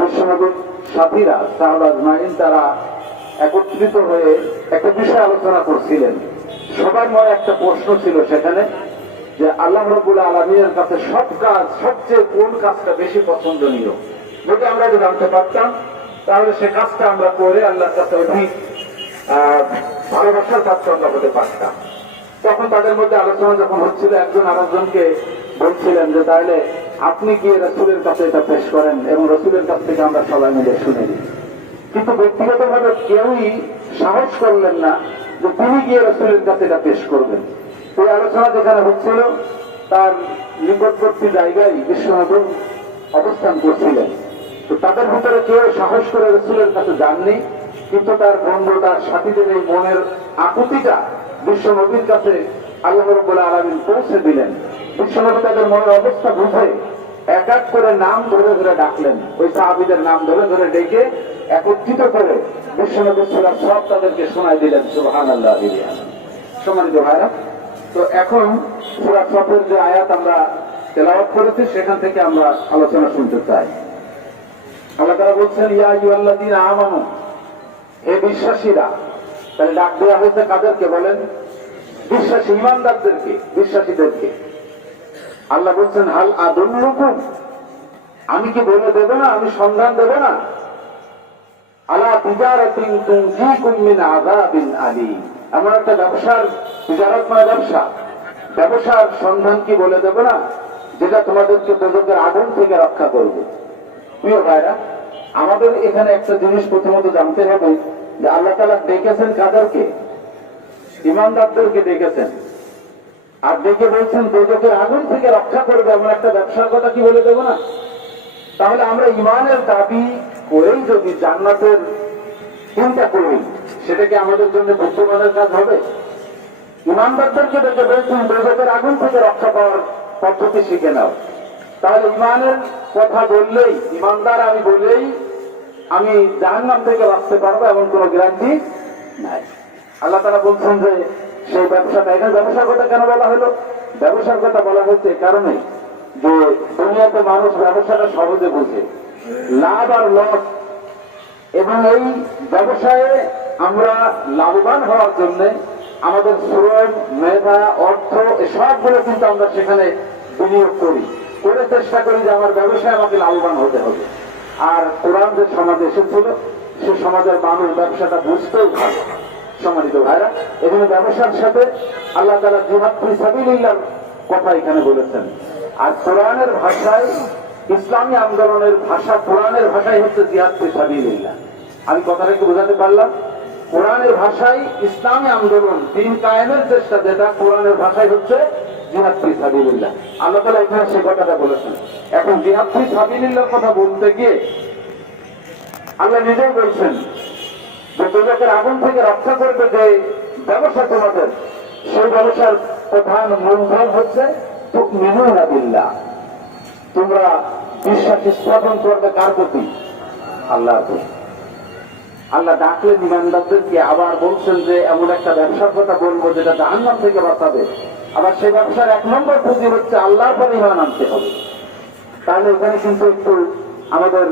বিশ্বনবীর সাথীরা সাহবাজ মাইন তারা একত্রিত হয়ে একটা বিষয় আলোচনা করছিলেন। সবার মনে একটা প্রশ্ন ছিল সেখানে যে আল্লাহ রবুল আলমীর কাছে সব কাজ, সবচেয়ে কোন কাজটা বেশি পছন্দনীয়? যদি আমরা যদি জানতে পারতাম, তাহলে সে কাজটা আমরা করে আল্লাহর কাছে অধিক ভালোবাসার পাত্র আমরা হতে পারতাম। তখন তাদের মধ্যে আলোচনা যখন হচ্ছিল, একজন আরেকজনকে বলছিলেন যে তাহলে আপনি গিয়ে রসুলের কাছে এটা পেশ করেন এবং রসুলের কাছ থেকে আমরা সবাই মিলে শুনে নিই। কিন্তু ব্যক্তিগতভাবে কেউই সাহস করলেন না যে তিনি গিয়ে রসুলের কাছে এটা পেশ করবেন। এই আলোচনা যেখানে হচ্ছিল, তার নিকটবর্তী জায়গায় বিশ্বনগর অবস্থান করছিলেন। তো তাদের ভিতরে কেউ সাহস করে রসুলের কাছে যাননি, কিন্তু তার বন্ধু, তার সাথীদের এই মনের আকুতিটা বিশ্ব বিশ্বনবীর কাছে আল্লাহ রব্বুল আলমিন পৌঁছে দিলেন। বিশ্বনবী মনের অবস্থা বুঝে এক এক করে নাম ধরে ধরে ডাকলেন। ওই সাহাবিদের নাম ধরে ধরে ডেকে একত্রিত করে বিশ্বনবী সুরা সব তাদেরকে শোনাই দিলেন সুবহান আল্লাহ সম্মানিত ভাইরা, তো এখন সুরা সফের যে আয়াত আমরা তেলাওয়াত করেছি, সেখান থেকে আমরা আলোচনা শুনতে চাই। আল্লাহ তারা বলছেন, ইয়া ইউআল্লাযীনা আমানু, হে বিশ্বাসীরা, তাহলে ডাক দেওয়া হয়েছে কাদেরকে বলেন? বিশ্বাসী ইমানদারদেরকে, বিশ্বাসীদেরকে। আল্লাহ বলছেন, হাল আদুল্লুকুম? আমি কি বলে দেব না? আমি সন্ধান দেব না? আলা তিজারাতিন তুনজিকুম মিন আযাবিন আলীম। এমন একটা ব্যবসার তিজারত মানে ব্যবসা। ব্যবসার সন্ধান কি বলে দেব না? যেটা তোমাদেরকে দোজকের আগুন থেকে রক্ষা করবে। প্রিয় ভাইরা, আমাদের এখানে একটা জিনিস প্রথমত জানতে হবে, যে আল্লাহ তালা ডেকেছেন কাদেরকে? ইমানদারদেরকে ডেকেছেন। আর ডেকে বলছেন দোজকের আগুন থেকে রক্ষা করবে এমন একটা ব্যবসার কথা কি বলে দেবো না? তাহলে আমরা ইমানের দাবি করেই যদি জান্নাতের চিন্তা করি, সেটা কি আমাদের জন্য বুদ্ধিমানের কাজ হবে? ইমানদারদেরকে ডেকে বলছেন আগুন থেকে রক্ষা পাওয়ার পদ্ধতি শিখে নাও। তাহলে ইমানের কথা বললেই, ইমানদার আমি বললেই আমি জাহান্নাম থেকে বাঁচতে পারব এমন কোন গ্যারান্টি নাই। আল্লাহ তারা বলছেন যে সেই ব্যবসাটা এখানে ব্যবসার কথা কেন বলা হলো? ব্যবসার কথা বলা এই কারণে যে দুনিয়াতে মানুষ ব্যবসাটা সহজে বুঝে। লাভ আর লস। এবং এই ব্যবসায়ে আমরা লাভবান হওয়ার জন্য আমাদের শ্রম, মেধা, অর্থ সবগুলো কিন্তু আমরা সেখানে বিনিয়োগ করি। করে চেষ্টা করি যে আমার ব্যবসায় আমাকে লাভবান হতে হবে। আর কোরআন যে সমাজে এসেছিল, সে সমাজের মানুষ ব্যবসাটা বুঝতেও ভালো সম্মানিত ভাইরা, এখানে ব্যবসার সাথে আল্লাহ তালা জিহাদ কথা এখানে বলেছেন। আর কোরআনের ভাষায়, ইসলামী আন্দোলনের ভাষা, কোরআনের ভাষাই হচ্ছে জিহাদ ফিসাবিল্লাহ আমি কথাটা কি বোঝাতে পারলাম? কোরআনের ভাষায় ইসলামী আন্দোলন, দিন কায়েমের চেষ্টা যেটা, কোরআনের ভাষায় হচ্ছে জিহাদ ফি আল্লাহ তাআলা এখানে সে কথাটা বলেছেন। এখন জিহাদ ফি কথা বলতে গিয়ে আল্লাহ নিজেই বলছেন যে তোমাদের আগুন থেকে রক্ষা করবে যে ব্যবসা তোমাদের, সেই ব্যবসার প্রধান মূলধন হচ্ছে তোমরা বিশ্বাস স্থাপন করবে কার প্রতি? আল্লাহর প্রতি। আল্লাহ ডাকলেন ইমানদারদেরকে আবার বলছেন যে, এমন একটা ব্যবসার কথা বলব যেটা জাহান্নাম থেকে বাঁচাবে। আবার সেই ব্যবসার এক নম্বর পুঁজি হচ্ছে আল্লাহর পর ইমান আনতে হবে। তাহলে এখানে কিন্তু একটু আমাদের